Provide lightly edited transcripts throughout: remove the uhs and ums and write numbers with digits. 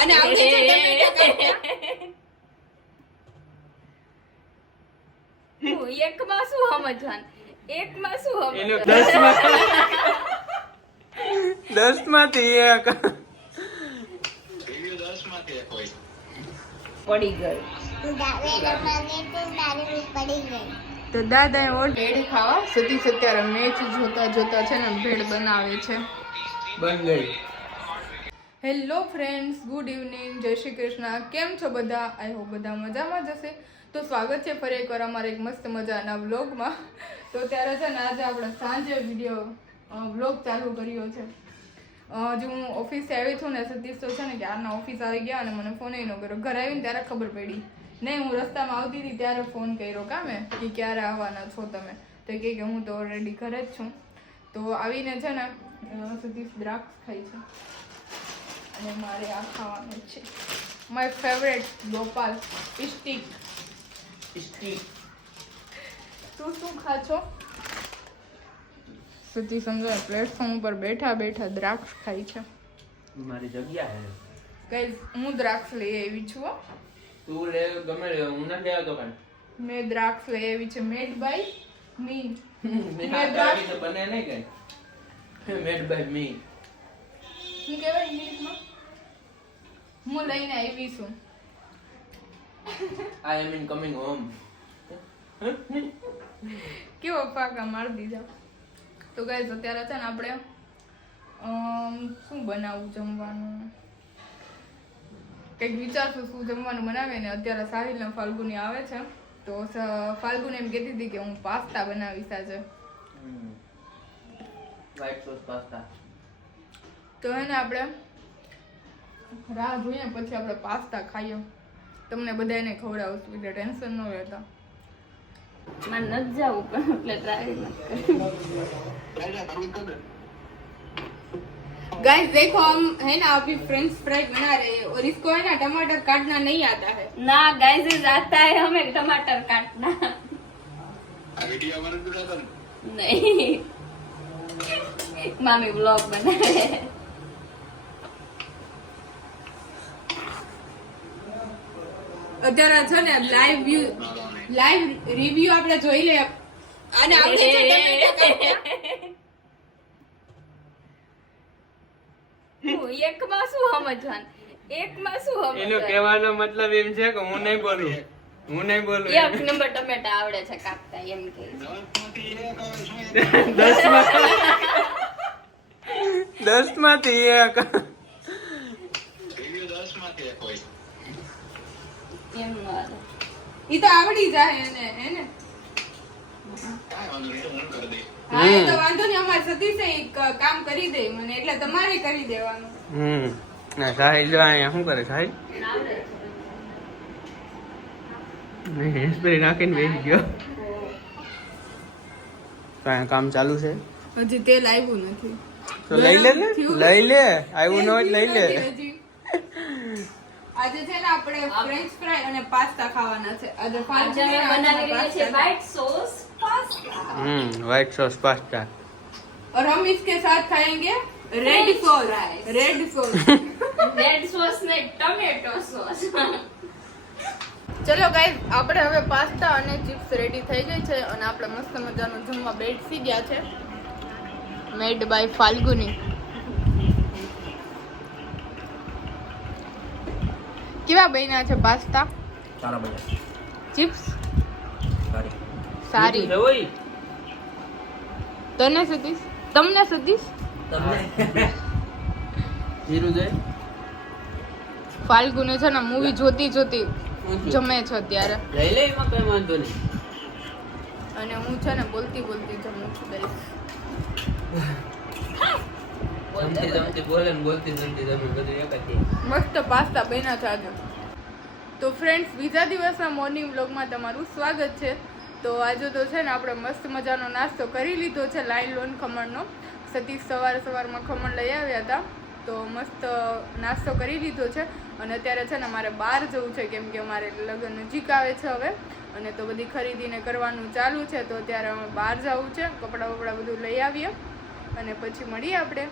અને આવડે છે ટમેટા કાપતા? હું એકમાં શું સમજવાનું? એકમાં શું એનો સમજવાનું? 10 માંથી 1 પડી ગઈ. તો દાદા ભેળ ખાવા સતીશ અત્યારે મેચ જોતા જોતા છે ને ભેળ બનાવે છે. બન ગઈ. હેલો ફ્રેન્ડ્સ, ગુડ ઇવનિંગ, જય શ્રી કૃષ્ણ. કેમ છો બધા? આઈ હોપ બધા મજામાં જ હશે. તો સ્વાગત છે ફરી એકવાર અમારા એક મસ્ત મજાના વ્લોગમાં. તો ત્યારે છે ને આજે આપણે સાંજે વ્લોગ ચાલુ કર્યો છે. હજુ હું ઓફિસે આવી છું ને સતીશ તો છે ને ક્યારના ઓફિસ આવી ગયા અને મને ફોન ન કર્યો. ઘરે આવીને ત્યારે ખબર પડી. નહીં, હું રસ્તામાં આવતી હતી ત્યારે ફોન કર્યો કામે કે ક્યારે આવવાના છો તમે. તો કહે કે હું તો ઓલરેડી ઘરે જ છું. તો આવીને છે ને સતીશ દ્રાક્ષ ખાઈ છે અને મારે આ ખાવાનું છે. My favourite Gopal stick. તું શું ખા છો? સતીશ સમજો પ્લેટફોર્મ ઉપર બેઠા બેઠા દ્રાક્ષ ખાઈ છે. મારી જગ્યા હે. ગાઈસ, હું દ્રાક્ષ લઈ આવી છું હો. તું લે ગમે લે, હું નથી આવતો કાન. મેં દ્રાક્ષ લઈ આવી છે મેડ બાય મી. મેં દ્રાક્ષ તો બને નહીં કઈ. Made by me. શું કહેવાય ઇંગ્લિશમાં? હું લઈને આવી છું. I am in coming home. કેવો પાકા મારી દીધા. તો ગાઈસ અત્યારે છે ને આપણે શું બનાવવું જમવાનું, કંઈક વિચારશું શું જમવાનું બનાવે ને. અત્યારે સાહિલ ને ફાલ્ગુની આવે છે તો ફાલ્ગુની એમ કહેતી હતી કે હું પાસ્તા બનાવીશ આજે. White sauce pasta. તો એને આપણે રાહ જોઈએ પછી આપણે પાસ્તા ખાઈએ. તમને બધાને ખવડાવશું એટલે ટેન્શન ન લેતા. મને નથી જવું પણ એટલે ટ્રાય गाइस देखो हम है ना अभी फ्रेंच फ्राई बना रहे हैं और इसको है ना टमाटर काटना नहीं आता है. ना गाइस आता है हमें टमाटर काटना. नहीं, मामी व्लॉग बनाए. અત્યારે છે ને લાઈવ રિવ્યુ આપણે જોઈ લે. અને આવડે છે ટમેટા કાપતા? હું એકમાં શું સમજવાનું? એકમાં શું એનો સમજવાનું? કહેવાનો મતલબ એમ છે કે હું નહીં બોલું. એક નંબર ટમેટા આવડે છે કાપતા એમ કે. 10 માંથી 1. એમ મારે. ઈ તો આવડી જાય એને એને. હા, એ તો વાંધો નહીં. અમારે સતીશે ઈ કામ કરી દે મને, એટલે તમારે કરી દેવાનું. ના સાહિલ જો અહીંયા શું કરે સાહિલ? આવડે છે. સ્પ્રે નાખીને બેસી ગયો. કાંઈ કામ ચાલુ છે? હજી તેલ આવ્યું નથી. તો લઈ લે ને, લઈ લે. આવ્યું ન હોય લઈ લે. આજે છે ને આપણે ફ્રેન્ચ ફ્રાય અને પાસ્તા ખાવાના છે. આજે આજે અમે બનાવી રહ્યા છીએ white sauce pasta. White sauce pasta. और हम इसके साथ खाएंगे red sauce. Red sauce. Red sauce ને ટમેટો સોસ. ચલો ગાઈસ, આપણે હવે પાસ્તા અને ચિપ્સ રેડી થઈ ગઈ છે અને આપણે મસ્ત મજાનું જમવા બેસી ગયા છે. Made by Falguni. કેવા બન્યા છે પાસ્તા? સારા બન્યા. ચિપ્સ સારી. સારી. તને સતીશ? તમને સતીશ? જીરું જોઈ. ફાલ્ગુની છે ને મૂવી જોતી જોતી જમે છે અત્યારે. લઈ લે, એમાં કઈ વાંધો નહીં. અને હું છે ને બોલતી બોલતી જમું છું ગાઈસ. જમતી બોલે ને બોલતી જમતી જમે બધું એક જ. મસ્ત પાસ્તા બન્યા છે આજે. તો ફ્રેન્ડ્સ, બીજા દિવસના મોર્નિંગ વ્લોગમાં તમારું સ્વાગત છે. તો આજે તો છે ને આપણે મસ્ત મજાનો નાસ્તો કરી લીધો છે, લાઈન લોન ખમણનો. સતીશ સવારમાં ખમણ લઈ આવ્યા હતા તો મસ્ત નાસ્તો કરી લીધો છે. અને અત્યારે છે ને મારે બહાર જવું છે કેમ કે અમારે લગ્ન નજીક આવે છે હવે, અને તો બધી ખરીદીને કરવાનું ચાલુ છે. તો અત્યારે અમે બહાર જવું છે, કપડાં બપડા બધું લઈ આવીએ અને પછી મળીએ આપણે.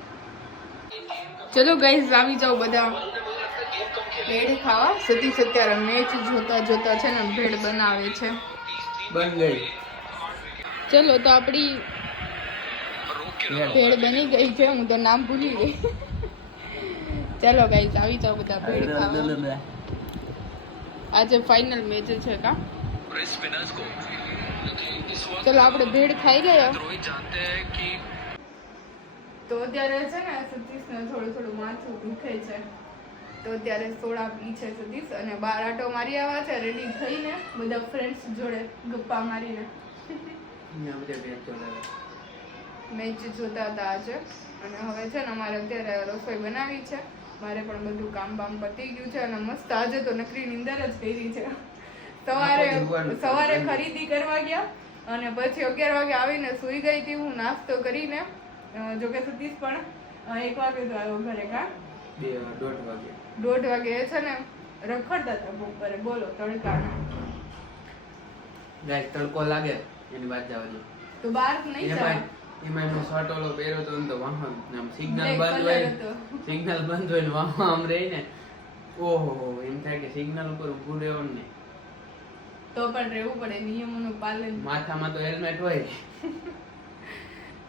ચલો ગાઈઝ, આવી જાઓ બધા. ભેળ ખાવા સતીશ અત્યારે મેચ જોતા જોતા છે ને ભેળ બનાવે છે. બન ગઈ. ચલો તો આપણી ભેળ બની ગઈ છે. હું તો નામ ભૂલી ગઈ. ચાલો ગાઈસ આવી જાઓ બધા ભેળ ખાવા. આજે ફાઇનલ મેચ છે કા. ચલો આપણે ભેળ ખાઈ ગયા. તો અત્યારે છે ને સતીશને થોડું માથું દુખે છે, તો અત્યારે સોડા પી છે સતીશ અને બાર આટો મારી આવ્યા છે રેડી થઈને બધા ફ્રેન્ડ્સ જોડે ગપ્પા મારીને. મેચ જોતા હતા આજે અને હવે છે ને અમારે અત્યારે રસોઈ બનાવી છે. મારે પણ બધું કામ બામ પતી ગયું છે અને મસ્ત આજે તો નકરી નીંદર જ કરી છે. સવારે ખરીદી કરવા ગયા અને પછી 11 વાગે આવીને સૂઈ ગઈ હતી હું નાસ્તો કરીને. જોકે સતીશ પણ 1 વાગે તો આવ્યો ઘરે. કા 1:30 વાગે છે ને રખડતા હતા બપોરે. બોલો તડકાના ગાઈસ તડકો લાગે એની વાત જવા દો. તો બહાર નહીં જવાય. એમાં એનો શર્ટ ઓલો પહેર્યો તો ને તો વાહન આમ સિગ્નલ બંધ હોય ને વાહન આમ રહી ને ઓહો એમ થાય કે સિગ્નલ ઉપર ઊભું રહેવું ને તો પણ રહેવું પડે નિયમોનું પાલન. માથામાં તો હેલ્મેટ હોય.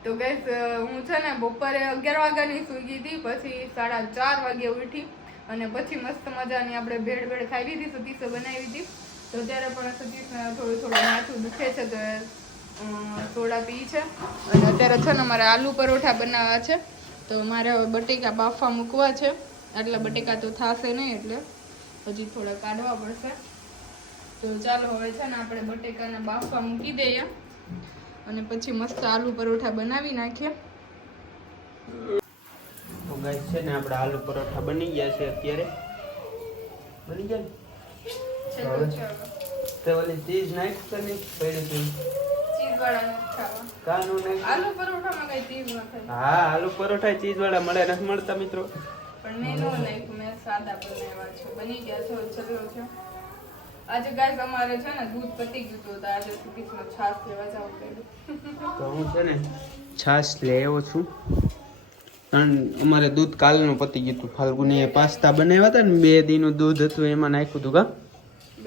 તો ગાઈસ હું છે ને બપોરે 11 વાગ્યાની સૂઈ ગઈ હતી, પછી 4:30 વાગે ઉઠી અને પછી મસ્ત મજાની આપણે ભેળ ખાઈ લીધી. સતીશે બનાવી હતી. તો ત્યારે પણ સતીશને થોડું માથું દુખે છે તો સોડા પી છે. અને અત્યારે છે ને મારે આલુ પરોઠા બનાવવા છે, તો મારે હવે બટેકા બાફવા મૂકવા છે. એટલે બટેકા તો થશે નહીં એટલે હજી થોડા કાઢવા પડશે. તો ચાલો હવે છે ને આપણે બટેકાને બાફવા મૂકી દઈએ અને પછી મસ્ત આલુ પરોઠા બનાવી નાખીએ. તો ગાઈસ છે ને આપણે આલુ પરોઠા બની ગયા છે અત્યારે. બની ગયા તો ઓલી ચીઝ નાખ કરી પડી છે. ચીઝ વાળા નથી ખાવા. કાનું નાખ. આલુ પરોઠામાં કઈ ચીઝ ન થાય. હા આલુ પરોઠા ચીઝ વાળા મળે નથી મળતા મિત્રો. પણ મેં નો નાખ્યું, મેં સાદા બનાવ્યા છે. બની ગયા છે. ચલો છે આજે ગાઈસ અમારે છે ને દૂધ પતી ગયું તો આજે સતીશમાં છાશ લેવા જવું પડ્યું. તો હું છે ને છાશ લઈ આવ્યો છું. કારણ અમારે દૂધ કાલનું પતી ગયું હતું. ફાલ્ગુનીએ પાસ્તા બનાવ્યા હતા ને 2 દીનું દૂધ હતું એમાં નાખ્યું હતું. કા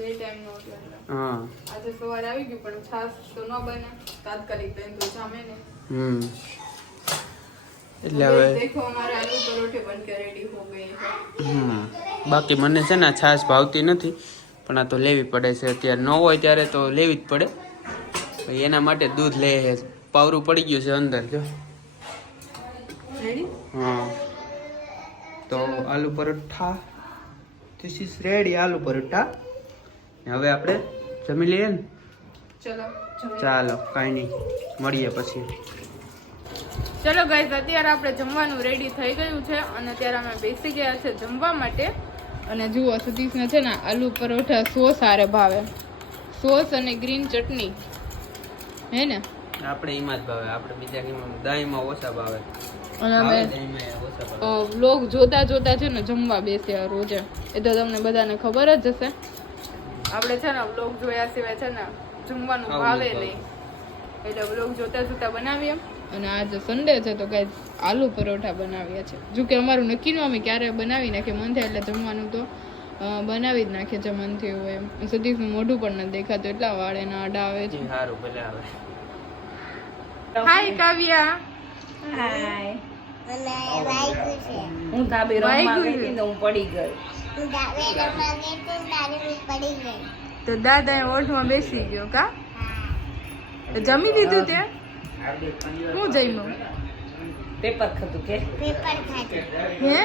2 ટાઈમ નો એટલે હા આજે સવારે આવી ગયું પણ છાશ તો ન બને તાત્કાલિક તો એમ તો જામે ને. એટલે હવે દેખો અમારે આલુ પરોઠે બનકે રેડી હો ગઈ છે. બાકી મને છે ને છાશ ભાવતી નથી પણ આ તો લેવી પડે છે. અત્યારે ન હોય ત્યારે તો લેવી જ પડે. એના માટે દૂધ લે. પાવરું પડી ગયું છે અંદર જો. રેડી? હા તો aloo paratha this is ready. Aloo paratha હવે આપણે જમી લઈએ ને. ચલો ચાલો કાંઈ નહીં મળીએ પછી. ચલો ગાઈસ અત્યારે આપણે જમવાનું રેડી થઈ ગયું છે અને અત્યારે અમે બેસી ગયા છે જમવા માટે. અને જુઓ સતીશને છે ને આલુ પરોઠા સોસ હારે ભાવે. સોસ અને ગ્રીન ચટણી હે ને. આપણે એમાં જ ભાવે. આપણે બીજા દહીંમાં ઓછા ભાવે. અને અમે વ્લોગ જોતા જોતા છે ને જમવા બેસ્યા રોજે. એ તો તમને બધાને ખબર જ હશે. આપણે છે ને વ્લોગ જોયા સિવાય છે ને જમવાનું ભાવે નહીં. એટલે વ્લોગ જોતા જોતા બનાવીએ. અને આજે સન્ડે છે તો ગાઈસ આલુ પરોઠા બનાવ્યા છે. જો કે અમારું નક્કી ન અમે ક્યારે બનાવી નાખીએ. મન થાય એટલે જમવાનું તો બનાવી જ નાખીએ જે મન થયું હોય એમ. સતીશનું મોઢું પણ નથી દેખાતું એટલા વાળ એના આડા આવે છે. સારું ભલે આવે. હાય કાવ્યા. હાય હું ધાબે રમવા ગઈ હતી તો હું પડી ગઈ. તો દાદા ઓઠમાં બેસી ગયો કા. જમી લીધું તે? શું જમ્યું? પેપર ખાધું કે હે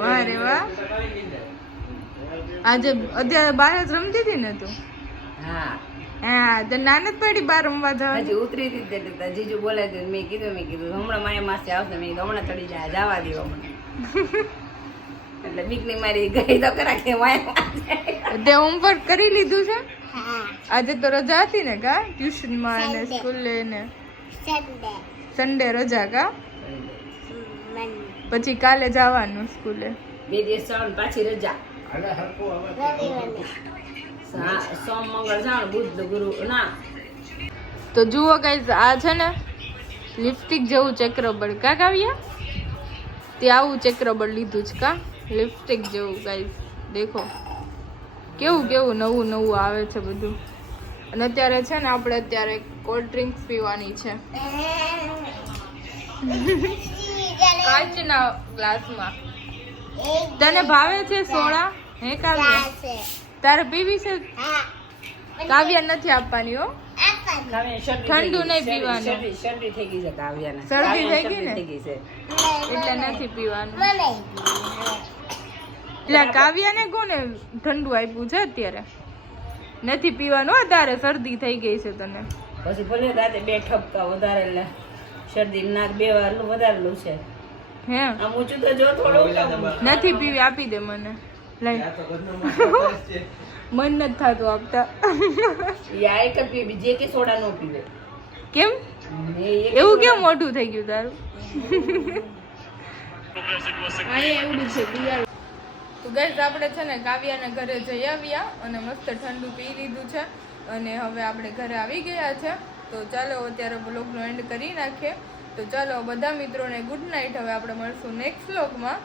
વાહ રે વાહ. આજે અત્યારે બહાર જ રમતી હતી ને તું? હા હા તો નાનત પડી બહાર રમવા જવા. હજી ઉતરી હતી એટલે જીજુ બોલાય તો મેં કીધું હમણાં માયા માસી આવશે. મેં કીધું હમણાં ચડી જાય જવા દો હમણાં. એટલે બીકની મારી ગઈ તો ખરા કે માયા તે હોમવર્ક કરી લીધું છે? આજે તો રજા હતી ને કા ટ્યુશનમાં ને સ્કૂલે ને. સન્ડે રજા કા. પછી કાલે જવાનું સ્કૂલે. 2 દિવસ જવાનું પાછી રજા. સોમ મંગળ જવાનું બુધ ગુરુ ના. તો જુઓ ગાઈઝ આ છે ને લિપસ્ટિક જેવું ચક્રબળ કા કાવ્યા. તે આવું ચક્રબળ લીધું છે કા લિપસ્ટિક જેવું ગાઈઝ. દેખો કેવું કેવું નવું નવું આવે છે બધું. અને અત્યારે છે ને આપણે અત્યારે કોલ્ડ ડ્રિંક્સ પીવાની છે કાચના ગ્લાસમાં. તને ભાવે છે સોડા? હે કાવ્યા, તારે પીવી છે? કાવ્યા નથી આપવાની હો, ઠંડુ નહીં પીવાનું. શરદી થઈ ગઈ છે કાવ્યાને. શરદી થઈ ગઈ ને? થઈ ગઈ છે એટલે નથી પીવાનું. એટલે કાવ્યાને કોને ઠંડુ આપ્યું છે અત્યારે? નથી પીવાનું હો, તારે શરદી થઈ ગઈ છે તને. પછી ભલે રાતે 2 ઠપકા વધારે શરદી નાક 2 વાર વધારેલું છે. હે આમ ઊંચું તો જો થોડું. નથી પીવી, આપી દે મને. લઈ મન નથી થતું આપતા. યા એક જ પીવી, જે કે સોડા નો પીવે. કેમ એવું કેમ મોઢું થઈ ગયું તારું? અહીંયા એવડું છે પિયાર. તો ગાઈસ આપણે છે ને કાવ્યાના ઘરે જઈ આવ્યા અને મસ્ત ઠંડુ પી લીધું છે અને હવે આપણે ઘરે આવી ગયા છે. તો ચાલો અત્યારે બ્લોગનો એન્ડ કરી નાખીએ. તો ચાલો બધા મિત્રોને ગુડ નાઇટ. હવે આપણે મળશું નેક્સ્ટ બ્લોગમાં.